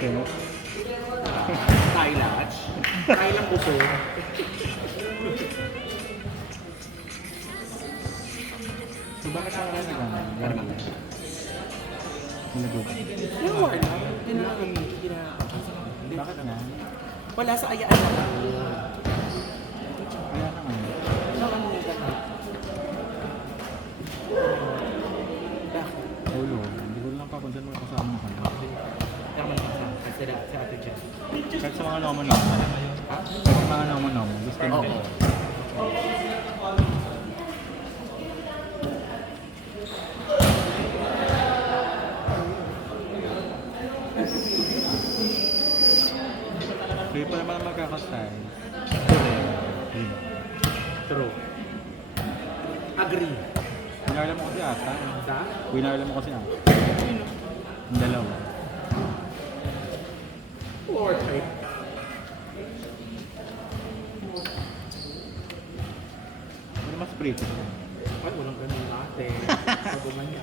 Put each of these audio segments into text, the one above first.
Kaya, Thai lunch. Thai lang buso. so bakit siya kaya nagano? Nilago ba? Yung wala. Bakit nga? Wala sa ayaan na lang. Kaya ka nga. Saan mo ka na? Bakit? Ulo. Hindi ko lang papansin mo kasama ka na. Kaya man kasama. Kasi si Ate Jen. Kahit sa mga naman-naman. Ha? Kahit sa mga naman-naman. Gusto mo. Oo. Kaya pa naman magkakastay. True. Agree. Winarla mo kasi ata. Sa? Winarla mo kasi ata. Yung dalawa. Or type. Ano mas pretty siya? Ay, walang ganun dati. Paguman niya.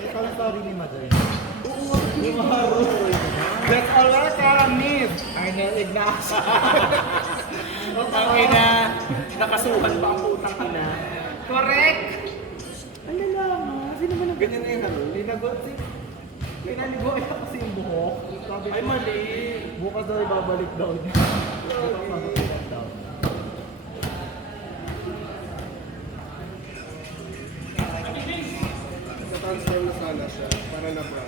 Ikaw lang story ni Madre. Oo, di maharo. That's all welcome, Miss. Arnel Ignacio. Ang ina, nakasuhan pa ang putang ina. Correct! Ano lang, sino man ang Ganyan na yung ano. Linagot si... Pinaligo ito kasi yung buhok. Sabi Ay, ko, mali. bukas daw ibabalik daw niya. Bukas babalik daw. Transfer na sana siya para na ba?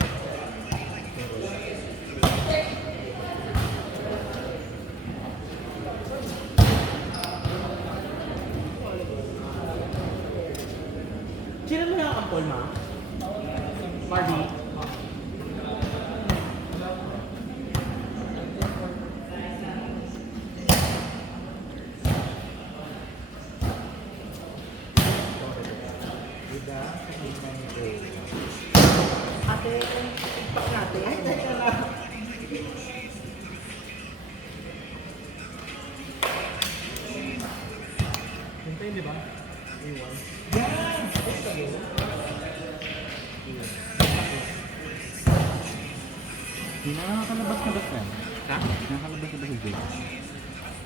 Sino mo na ang ma? Marty? Ate, tikpak natin. Ay, teka lang. Hintay, di ba? A1. Hindi na nakakalabas na ba siya? Ha? Nakakalabas na ba si Jake?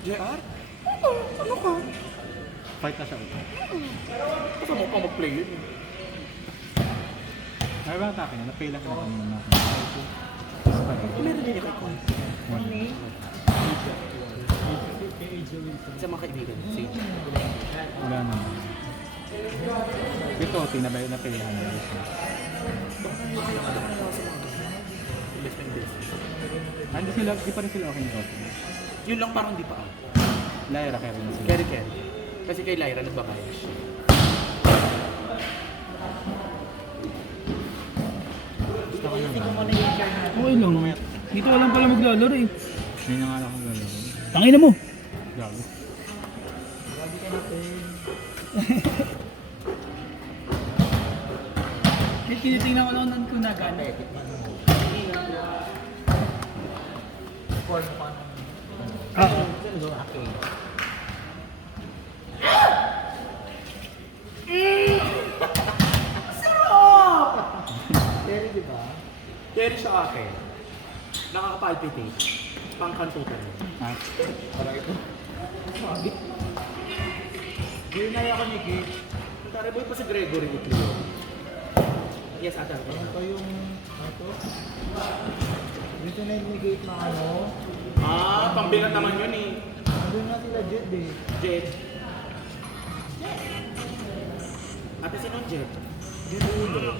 JR? Oo, ano ka? Fight na siya ulit. Basta mo pa mag-play yun. Ay ba atake na? Napay lang na kami naman. Meron din ako. Sa mga kaibigan, si Wala naman. Ito, tinabay na pay lang. best friend best. Hindi sila, di pa rin sila okay nito. Yun lang parang di pa ako. Lyra kaya rin sila. Carry. Kasi kay Lyra nagbabayas siya. Gusto ko naman. Okay lang. Dito walang pala maglalaro eh. May nangalan akong gano'n. Tangina mo! Gago. Grabe ka natin. Tinitingnan ko noon kung nagana. Ah. Carry di ba? Carry siya akin. Nakakapalpitate. Pangkantutan. Ah, Parang ito. Sabi. Ginay ako ni Gage. Tariboy pa si Gregory Itlio. Yes, ata. Ano pa yung ato? Dito na yung gate na ano. Ah, pambilan naman yun eh. Nandun na sila Jed eh. Jet. Ate sinong Jet? Jed ulo.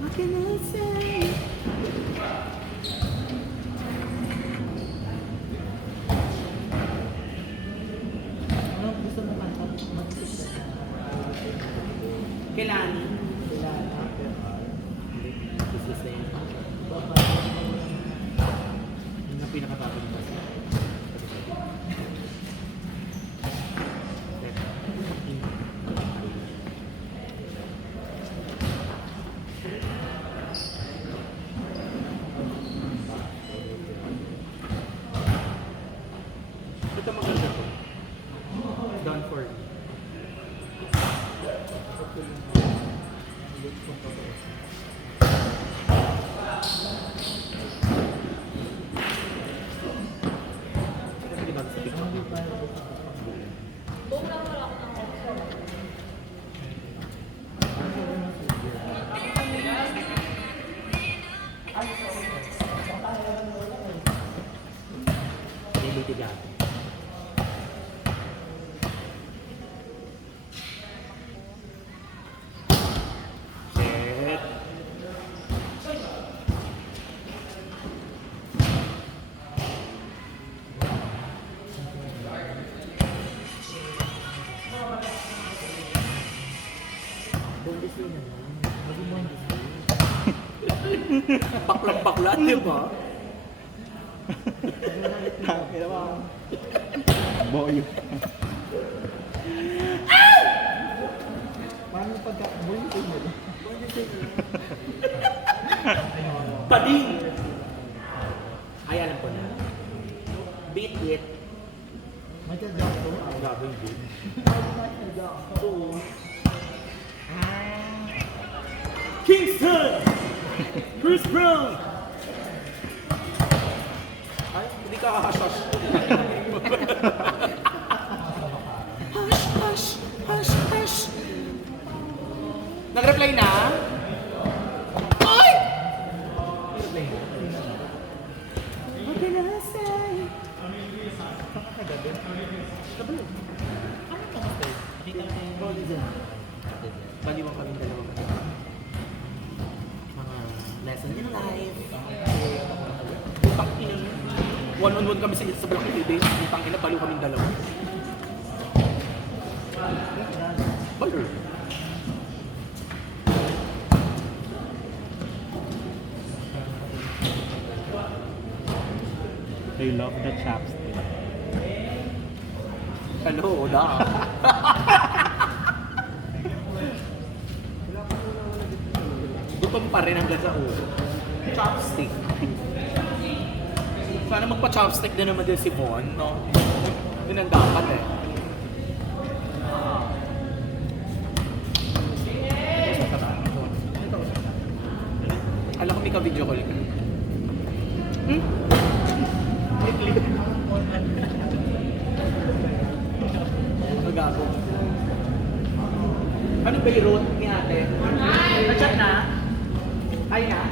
What can I say? Ano gusto mo kanta? Kailan? Kailangan na. Is the same. Yun ang pinakatabi ng basa. Ito maganda to. Done for you. Disney naman. Maging mo ang Disney. Baklang-bakla, di ba? Boy. Paano pagka... Boy, ito mo. Pading! Ay, alam ko na. Beat it. Michael Jackson. Ang gagawin beat. Michael Jackson. Kingston! Chris Brown! Ay, hindi ka hash-hash. Hush, hush, hush, hush. Nag-reply na? Ay! Baliwang kami dalawa. Mga lesson in life. Putang ina. One-on-one kami sa Black TV. Putang ina, baliw kami dalawa. Baler. They love the chapstick. Hello, da. Gutom pa rin hanggang sa ulo. Chopstick. Sana magpa-chopstick na naman din si Von, no? Yun ang dapat eh. Alam ko may ka-video call ka. Hmm? Magago. Ano ba yung road ni ate? Na-chat na? Ay na?